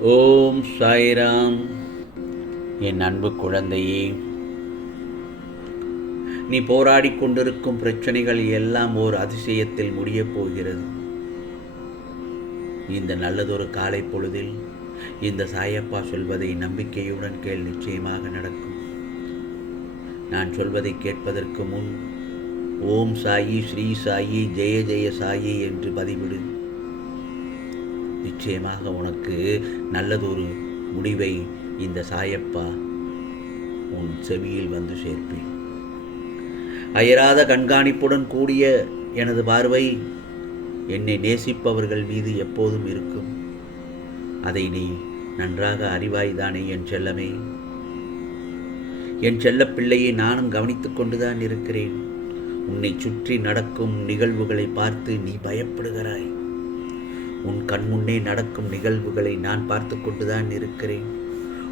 ஓம் சாய்ராம். என் அன்பு குழந்தையே நீ போராடி கொண்டிருக்கும் பிரச்சனைகள் எல்லாம் ஓர் அதிசயத்தில் முடியப் போகிறது. இந்த நல்லதொரு காலை பொழுதில் இந்த சாயப்பா சொல்வதை நம்பிக்கையுடன் கேள் நிச்சயமாக நடக்கும். நான் சொல்வதை கேட்பதற்கு முன் ஓம் சாயி ஸ்ரீ சாயி ஜெய ஜெய சாயி என்று பதிவிடு. நிச்சயமாக உனக்கு நல்லதொரு முடிவை இந்த சாயப்பா உன் செவியில் வந்து சேர்ப்பேன். அயராத கண்காணிப்புடன் கூடிய எனது பார்வை என்னை நேசிப்பவர்கள் மீது எப்போதும் இருக்கும். அதை நீ நன்றாக அறிவாய்தானே என் செல்லமே. என் செல்ல பிள்ளையை நானும் கவனித்துக் கொண்டுதான் இருக்கிறேன். உன்னை சுற்றி நடக்கும் நிகழ்வுகளை பார்த்து நீ பயப்படுகிறாய். உன் கண்முன்னே நடக்கும் நிகழ்வுகளை நான் பார்த்து கொண்டுதான் இருக்கிறேன்.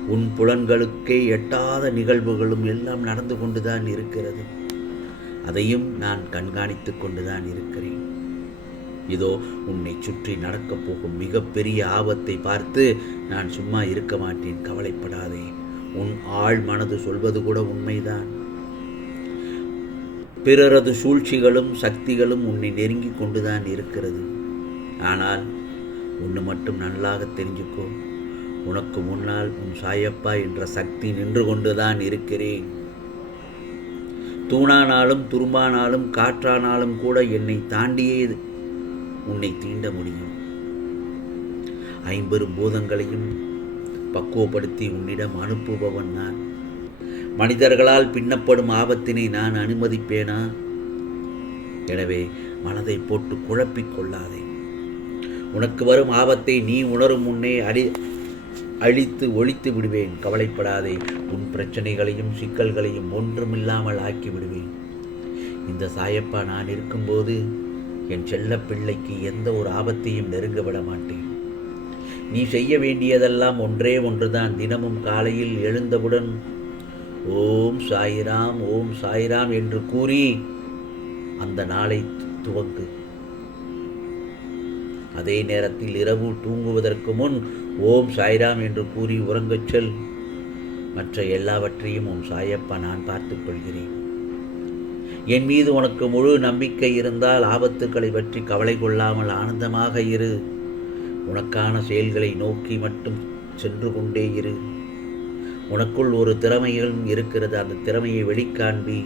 உன் புலன்களுக்கே எட்டாத நிகழ்வுகளும் எல்லாம் நடந்து கொண்டுதான் இருக்கிறது. அதையும் நான் கண்காணித்து கொண்டுதான் இருக்கிறேன். இதோ உன்னை சுற்றி நடக்கப் போகும் மிகப்பெரிய ஆபத்தை பார்த்து நான் சும்மா இருக்க மாட்டேன் கவலைப்படாதே. உன் ஆழ் மனது சொல்வது கூட உண்மைதான். பிறரது சூழ்ச்சிகளும் சக்திகளும் உன்னை நெருங்கி கொண்டுதான் இருக்கிறது. ஆனால் ஒன்று மட்டும் நல்லாக தெரிஞ்சுக்கோ. உனக்கு முன்னால் உன் சாயப்பா என்ற சக்தி நின்று கொண்டுதான் இருக்கிறேன். தூணானாலும் துரும்பானாலும் காற்றானாலும் கூட என்னை தாண்டியே உன்னை தீண்ட முடியும். ஐம்பெரும் பூதங்களையும் பக்குவப்படுத்தி உன்னிடம் அனுப்புபவன் நான். மனிதர்களால் பின்னப்படும் ஆபத்தினை நான் அனுமதிப்பேனா? எனவே மனதை போட்டு குழப்பிக் கொள்ளாதே. உனக்கு வரும் ஆபத்தை நீ உணரும் முன்னே அடி அழித்து ஒழித்து விடுவேன். கவலைப்படாதே. உன் பிரச்சனைகளையும் சிக்கல்களையும் ஒன்றுமில்லாமல் ஆக்கி விடுவேன் இந்த சாயப்பா நான் இருக்கும்போது என் செல்ல பிள்ளைக்கு எந்த ஒரு ஆபத்தையும் நெருங்க விட மாட்டேன். நீ செய்ய வேண்டியதெல்லாம் ஒன்றே ஒன்றுதான். தினமும் காலையில் எழுந்தவுடன் ஓம் சாயிராம் ஓம் சாயிராம் என்று கூறி அந்த நாளை துவங்கு. அதே நேரத்தில் இரவு தூங்குவதற்கு முன் ஓம் சாய்ராம் என்று கூறி உறங்கச் செல். மற்ற எல்லாவற்றையும் உன் சாயப்பா நான் பார்த்துக் கொள்கிறேன். என் மீது உனக்கு முழு நம்பிக்கை இருந்தால் ஆபத்துக்களை பற்றி கவலை கொள்ளாமல் ஆனந்தமாக இரு. உனக்கான செயல்களை நோக்கி மட்டும் சென்று கொண்டே இரு. உனக்குள் ஒரு திறமையும் இருக்கிறது அந்த திறமையை வெளிக்காண்பி.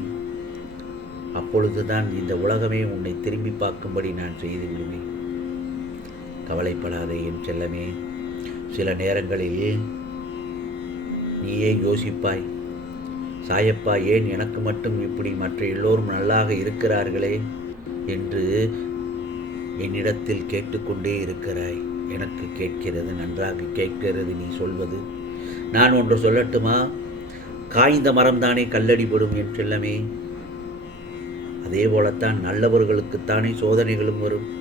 அப்பொழுதுதான் இந்த உலகமே உன்னை திரும்பி பார்க்கும்படி நான் செய்து விடுவேன். கவலைப்படாதே என் செல்லமே. சில நேரங்களில் நீயே யோசிப்பாய். சாயப்பா ஏன் எனக்கு மட்டும் இப்படி மற்ற எல்லோரும் நல்லாக இருக்கிறார்களே என்று என்னிடத்தில் கேட்டுக்கொண்டே இருக்கிறாய். எனக்கு கேட்கிறது நன்றாக கேட்கிறது நீ சொல்வது. நான் ஒன்று சொல்லட்டுமா? காய்ந்த மரம்தானே கல்லடிபடும் என் செல்லமே. அதே போலத்தான் நல்லவர்களுக்குத்தானே சோதனைகளும் வரும்.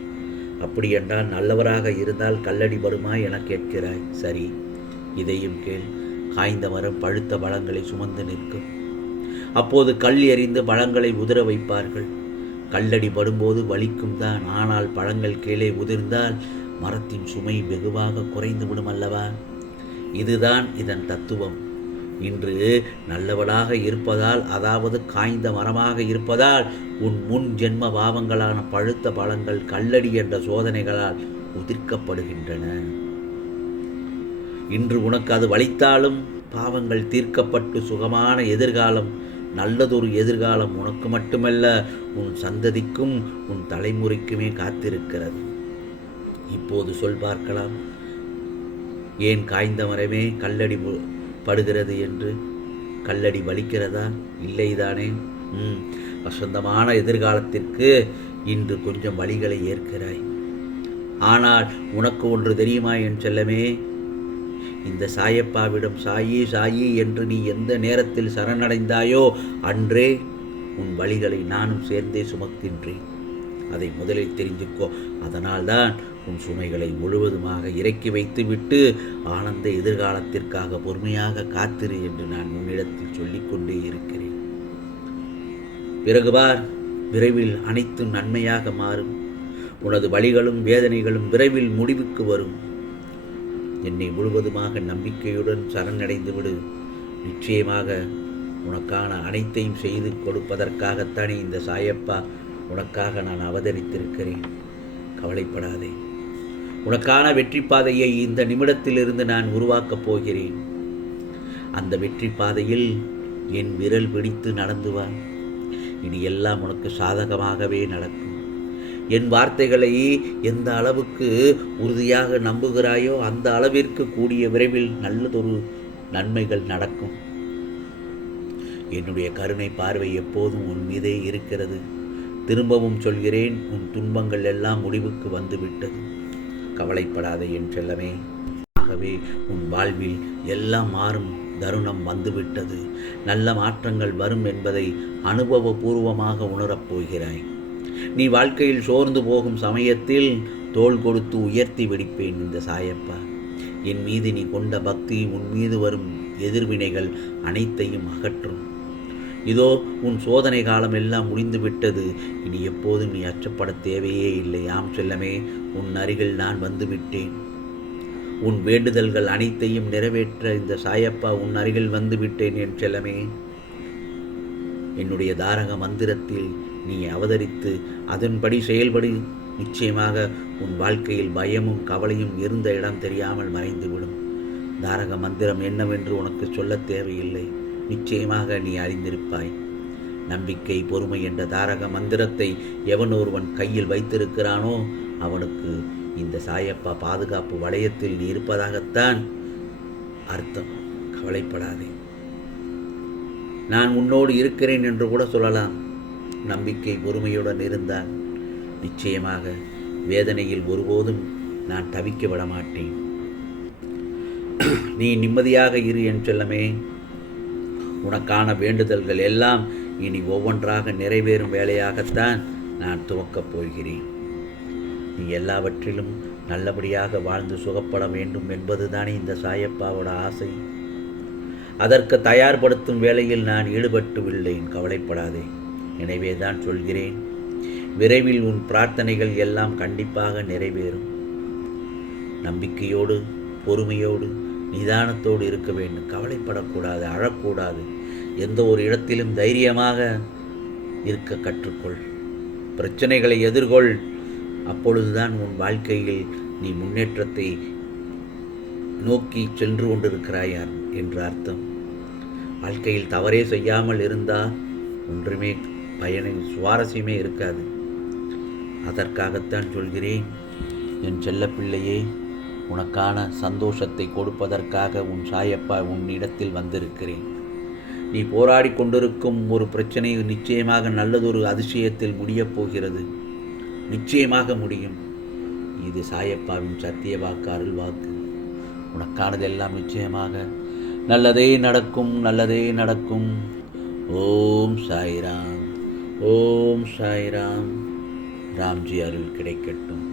அப்படி என்றால் நல்லவராக இருந்தால் கல்லடி வருமா என கேட்கிறாய். சரி இதையும் கேள். காய்ந்த மரம் பழுத்த பழங்களை சுமந்து நிற்கும். அப்போது கல் எறிந்து பழங்களை உதிர வைப்பார்கள். கல்லடி படும்போது வலிக்கும் தான். ஆனால் பழங்கள் கீழே உதிர்ந்தால் மரத்தின் சுமை வெகுவாக குறைந்து விடும் அல்லவா? இதுதான் இதன் தத்துவம். இன்று நல்லவளாக இருப்பதால் அதாவது காய்ந்த மரமாக இருப்பதால் உன் முன் ஜென்ம பாவங்களான பழுத்த பழங்கள் கல்லடி என்ற சோதனைகளால் உதிர்க்கப்படுகின்றன. இன்று உனக்கு அது வலித்தாலும் பாவங்கள் தீர்க்கப்பட்டு சுகமான எதிர்காலம் நல்லதொரு எதிர்காலம் உனக்கு மட்டுமல்ல உன் சந்ததிக்கும் உன் தலைமுறைக்குமே காத்திருக்கிறது. இப்போது சொல் பார்க்கலாம். ஏன் காய்ந்த மரமே கல்லடி படுகிறது என்று கல்லடி வலிக்கிறதா? இல்லைதானே? ம் வசந்தமான எதிர்காலத்திற்கு இன்று கொஞ்சம் வழிகளை ஏற்கிறாய். ஆனால் உனக்கு ஒன்று தெரியுமா என் செல்லமே? இந்த சாயப்பாவிடம் சாயி சாயி என்று நீ எந்த நேரத்தில் சரணடைந்தாயோ அன்றே உன் வழிகளை நானும் சேர்ந்தே சுமக்கின்றேன். அதை முதலில் தெரிஞ்சுக்கோ. அதனால்தான் உன் சுமைகளை முழுவதுமாக இறக்கி வைத்துவிட்டு ஆனந்த எதிர்காலத்திற்காக பொறுமையாக காத்திரு என்று நான் உன்னிடத்தில் சொல்லிக்கொண்டே இருக்கிறேன். பிறகு பார் விரைவில் அனைத்தும் நன்மையாக மாறும். உனது வழிகளும் வேதனைகளும் விரைவில் முடிவுக்கு வரும். என்னை முழுவதுமாக நம்பிக்கையுடன் சரணடைந்து விடு நிச்சயமாக உனக்கான அனைத்தையும் செய்து கொடுப்பதற்காகத்தானே இந்த சாயப்பா உனக்காக நான் அவதரித்திருக்கிறேன். கவலைப்படாதே. உனக்கான வெற்றி பாதையை இந்த நிமிடத்திலிருந்து நான் உருவாக்கப் போகிறேன். அந்த வெற்றி பாதையில் என் விரல் பிடித்து நடந்து வா. இனி எல்லாம் உனக்கு சாதகமாகவே நடக்கும். என் வார்த்தைகளை எந்த அளவுக்கு உறுதியாக நம்புகிறாயோ அந்த அளவிற்கு கூடிய விரைவில் நல்லதொரு நன்மைகள் நடக்கும். என்னுடைய கருணை பார்வை எப்போதும் உன் மீதே இருக்கிறது. திரும்பவும் சொல்கிறேன் உன் துன்பங்கள் எல்லாம் முடிவுக்கு வந்துவிட்டது. கவலைப்படாதே என் செல்லமே. ஆகவே உன் வாழ்வில் எல்லாம் மாறும் தருணம் வந்துவிட்டது. நல்ல மாற்றங்கள் வரும் என்பதை அனுபவபூர்வமாக உணரப் போகிறாய். நீ வாழ்க்கையில் சோர்ந்து போகும் சமயத்தில் தோள் கொடுத்து உயர்த்தி வெடிப்பேன் இந்த சாயப்பா. என் மீது நீ கொண்ட பக்தி உன் மீது வரும் எதிர்வினைகள் அனைத்தையும் அகற்றும். இதோ உன் சோதனை காலம் எல்லாம் முடிந்து விட்டது. இனி எப்போதும் நீ அச்சப்பட தேவையே இல்லை. ஆம் செல்லமே உன் அருகில் நான் வந்துவிட்டேன் உன் வேண்டுதல்கள் அனைத்தையும் நிறைவேற்ற இந்த சாயப்பா உன் அருகில் வந்து விட்டேன் என் செல்லமே. என்னுடைய தாரக மந்திரத்தில் நீ அவதரித்து அதன்படி செயல்படு. நிச்சயமாக உன் வாழ்க்கையில் பயமும் கவலையும் இருந்த இடம் தெரியாமல் மறைந்துவிடும். தாரக மந்திரம் என்னவென்று உனக்கு சொல்லத் தேவையில்லை. நிச்சயமாக நீ அறிந்திருப்பாய். நம்பிக்கை பொறுமை என்ற தாரக மந்திரத்தை எவன் ஒருவன் கையில் வைத்திருக்கிறானோ அவனுக்கு இந்த சாயப்பா பாதுகாப்பு வளையத்தில் நீ இருப்பதாகத்தான் அர்த்தம். கவலைப்படாதே. நான் உன்னோடு இருக்கிறேன் என்று கூட சொல்லலாம். நம்பிக்கை பொறுமையுடன் இருந்தால் நிச்சயமாக வேதனையில் ஒருபோதும் நான் தவிக்க விட மாட்டேன் நீ நிம்மதியாக இரு என் செல்லமே. உனக்கான வேண்டுதல்கள் எல்லாம் இனி ஒவ்வொன்றாக நிறைவேறும் வேலையாகத்தான் நான் துவக்கப் போகிறேன். நீ எல்லாவற்றிலும் நல்லபடியாக வாழ்ந்து சுகப்பட வேண்டும் என்பதுதானே இந்த சாயப்பாவோட ஆசை. அதற்கு தயார்படுத்தும் வேலையில் நான் ஈடுபட்டுவில்லேன் கவலைப்படாதே. எனவே தான் சொல்கிறேன் விரைவில் உன் பிரார்த்தனைகள் எல்லாம் கண்டிப்பாக நிறைவேறும். நம்பிக்கையோடு பொறுமையோடு நிதானத்தோடு இருக்க வேண்டும். கவலைப்படக்கூடாது அழக்கூடாது. எந்த ஒரு இடத்திலும் தைரியமாக இருக்க கற்றுக்கொள். பிரச்சனைகளை எதிர்கொள். அப்பொழுதுதான் உன் வாழ்க்கையில் நீ முன்னேற்றத்தை நோக்கி சென்று கொண்டிருக்கிறாயார் என்று அர்த்தம். வாழ்க்கையில் தவறே செய்யாமல் இருந்தால் ஒன்றுமே பயனை சுவாரஸ்யமே இருக்காது. அதற்காகத்தான் சொல்கிறேன் என் செல்லப்பிள்ளையே உனக்கான சந்தோஷத்தை கொடுப்பதற்காக உன் சாயப்பா உன் இடத்தில் வந்திருக்கிறேன். நீ போராடி கொண்டிருக்கும் ஒரு பிரச்சனை நிச்சயமாக நல்லதொரு அதிசயத்தில் முடியப் போகிறது. நிச்சயமாக முடியும். இது சாயப்பாவின் சத்திய வாக்கு அருள் வாக்கு. உனக்கானதெல்லாம் நிச்சயமாக நல்லதே நடக்கும் நல்லதே நடக்கும். ஓம் சாய்ராம் ஓம் சாய்ராம். ராம்ஜி அருள் கிடைக்கட்டும்.